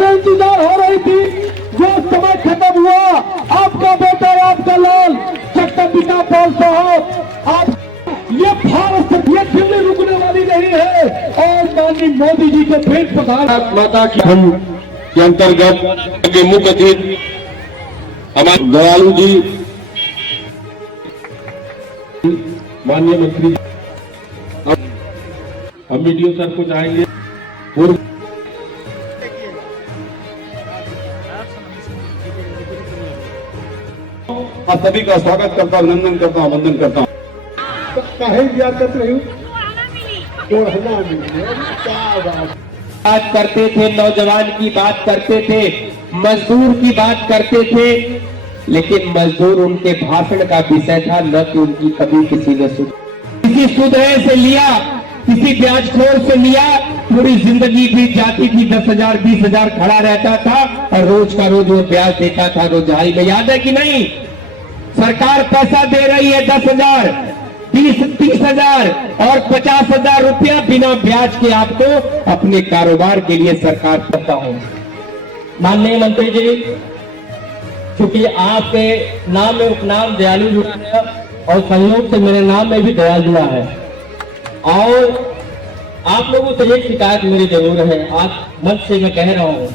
से इंतजार हो रही थी, वो समय खत्म हुआ। आपका बेटा, आपका लाल चट्टबिका पाल साहब, आप ये भारत ये दिल्ली रुकने वाली नहीं है। और माननीय मोदी जी के भेंट पधार माता की हम के अंतर्गत के मुख्य अतिथि हमारे दयालु जी, माननीय मंत्री, हम वीडियो सर को चाहेंगे पूर्व आप सभी का स्वागत करता हूं, अभिनंदन करता हूं, वंदन करता हूं। याद करते रही बात करते थे, नौजवान की बात करते थे, मजदूर की बात करते थे, लेकिन मजदूर उनके भाषण का विषय था, न कि उनकी कभी किसी ने सुनी। किसी सुधरे से लिया, किसी ब्याजखोर से लिया, पूरी जिंदगी बीत जाती थी, 10,000 20,000 खड़ा रहता था और रोज का रोज वो ब्याज देता था रोजगारी में। याद है कि नहीं? सरकार पैसा दे रही है 10,000, 30,000 और 50,000 रुपया बिना ब्याज के आपको अपने कारोबार के लिए सरकार करता हूं। माननीय मंत्री जी, क्योंकि आपके नाम में उपनाम दयालु जुड़ा है और संयोग से मेरे नाम में भी दयाल जुड़ा है, और आप लोगों से एक शिकायत मेरी जरूर है, आज मंच से मैं कह रहा हूं।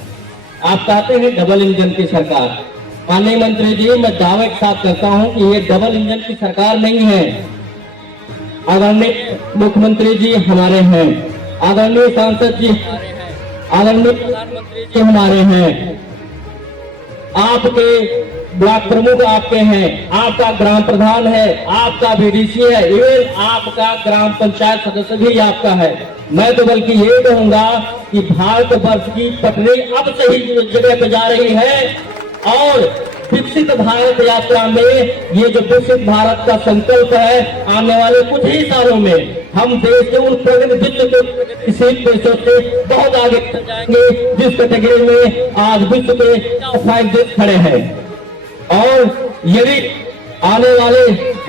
आप चाहते हैं डबल इंजन की सरकार। माननीय मंत्री जी, मैं दावे के साथ कहता हूं कि ये डबल इंजन की सरकार नहीं है। आदरणीय मुख्यमंत्री जी हमारे हैं, आदरणीय सांसद जी हमारे हैं, आदरणीय प्रधानमंत्री जी हमारे हैं, आपके ब्लॉक प्रमुख आपके हैं, आपका ग्राम प्रधान है, आपका बीडीसी है, इवन आपका ग्राम पंचायत सदस्य भी आपका है। मैं तो बल्कि ये कहूंगा कि भारतवर्ष की पटरी अब सही जगह पे जा रही है, और विकसित भारत यात्रा में ये जो विकसित भारत का संकल्प है, आने वाले कुछ ही सालों में हम देश के उन विश्व के प्रगतिशील देशों से बहुत आगे चल जाएंगे, जिस कैटेगरी में आज विश्व के 5 देश खड़े हैं। और यदि आने वाले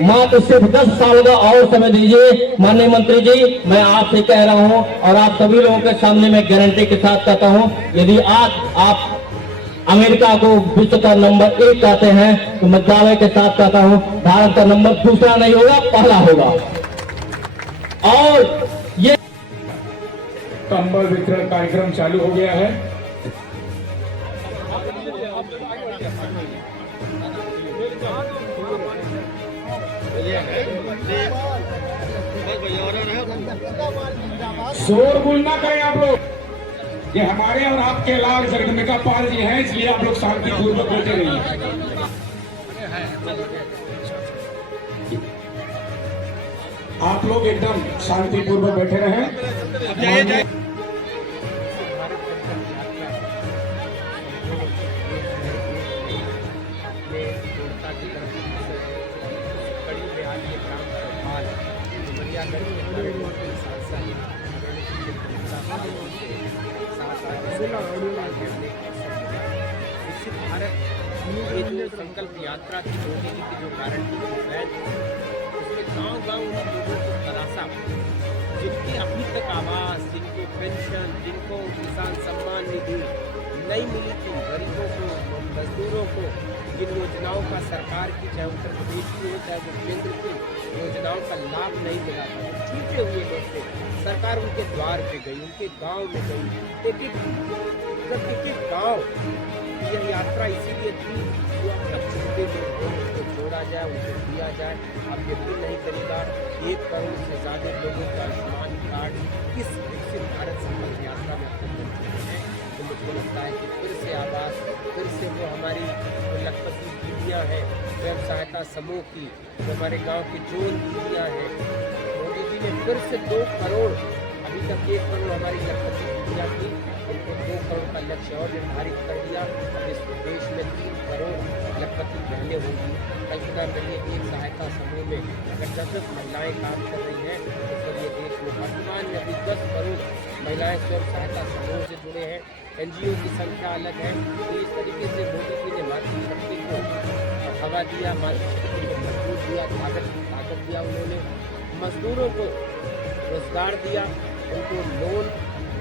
मात्र सिर्फ 10 साल का और समय दीजिए माननीय मंत्री जी, मैं आपसे कह रहा हूं और आप सभी लोगों के सामने मैं गारंटी के साथ कहता हूं, यदि आज आप अमेरिका को विश्व का नंबर 1 कहते हैं, तो मैं दावे के साथ कहता हूं भारत का नंबर दूसरा नहीं होगा, पहला होगा। और ये कंबल वितरण कार्यक्रम चालू हो गया है। शोरगुल ना करें आप लोग, ये हमारे और आपके लाल जगदम्बिका पाल जी हैं, इसलिए आप लोग शांतिपूर्वक बैठे रहिए। आप लोग एकदम शांतिपूर्वक बैठे रहें। ये जो संकल्प यात्रा की मोदी जी की जो गारंटी उसमें गांव-गांव उन लोगों को तलाशा, जिनकी अभी तक आवास, जिनको पेंशन, जिनको किसान सम्मान निधि नहीं मिली थी, गरीबों को, मजदूरों को, जिन योजनाओं का सरकार की, चाहे उत्तर प्रदेश की हो चाहे वो केंद्र की योजनाओं का लाभ नहीं मिला था, छूटे हुए लोग थे, सरकार उनके द्वार पे गई, उनके गांव में गई, एक गांव। यह यात्रा इसीलिए थी जो अब तक छूटे हुए उनको जोड़ा जाए, उनको दिया जाए। अब यकीन नहीं करेगा 1 करोड़ से ज़्यादा लोगों का आयुष्मान कार्ड इस विकसित भारत संकल्प यात्रा में मिल चुके हैं। तो मुझको लगता है कि फिर से आवास, फिर से वो हमारी लखपति दीदियाँ हैं, स्वयं सहायता समूह की, जो हमारे गाँव की जोन दीदियाँ हैं, मोदी जी ने फिर से 2 करोड़, अभी तक 1 करोड़ हमारी लखपति दीदियाँ थी, उनको 2 करोड़ का लक्ष्य और निर्धारित कर दिया। अब इस देश में 3 करोड़ लखपति बहनें होंगी। कल्पना करिए कि एक सहायता समूह में अगर 10 महिलाएं काम कर रही हैं, तो फिर ये देश में वर्तमान में अभी 10 करोड़ महिलाएं स्वयं सहायता समूह से जुड़े हैं। NGO की संख्या अलग है। तो इस तरीके से मोदी जी ने मातृशक्ति को बढ़ावा दिया, मातृशक्ति को मजबूत दिया, ताकत दिया। उन्होंने मजदूरों को रोजगार दिया, उनको लोन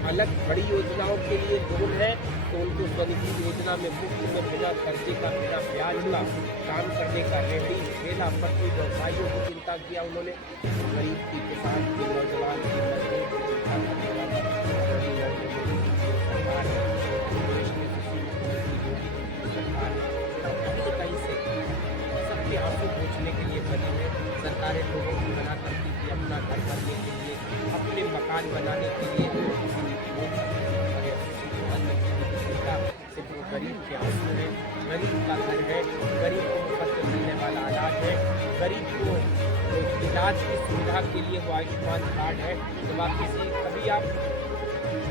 अलग बड़ी योजनाओं के लिए लोन है तो उनको स्वनिधि योजना में मुफ्त में बिना कर्जे का बिना ब्याज का काम करने का रेडी ठेला पटरी व्यवसायियों की चिंता किया उन्होंने। गरीब की किसान की नौजवान की मजदूर की चिंता करने वाला सरकार है, देश में कृषि मुख्यमंत्री योगी की सरकार है, कहीं से सबके आंसू पोंछने के लिए बनी है। सरकारें लोगों की मना करती थी अपना घर बनने के लिए, अपने मकान बनाने के लिए, सिर्फ वो गरीब के आंसू है। गरीब का घर है, गरीब को मुफ्त मिलने वाला इलाज है, गरीब को इलाज की सुविधा के लिए वो आयुष्मान कार्ड है। जब आप कभी आप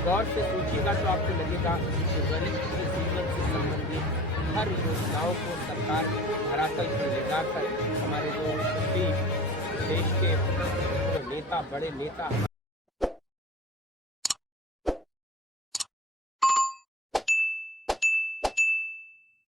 गौर से सोचिएगा तो आपको लगेगा कि गरीब के जीवन से संबंधित हर योजनाओं को सरकार धरातल पर ले जाकर हमारे जो देश के नेता बड़े नेता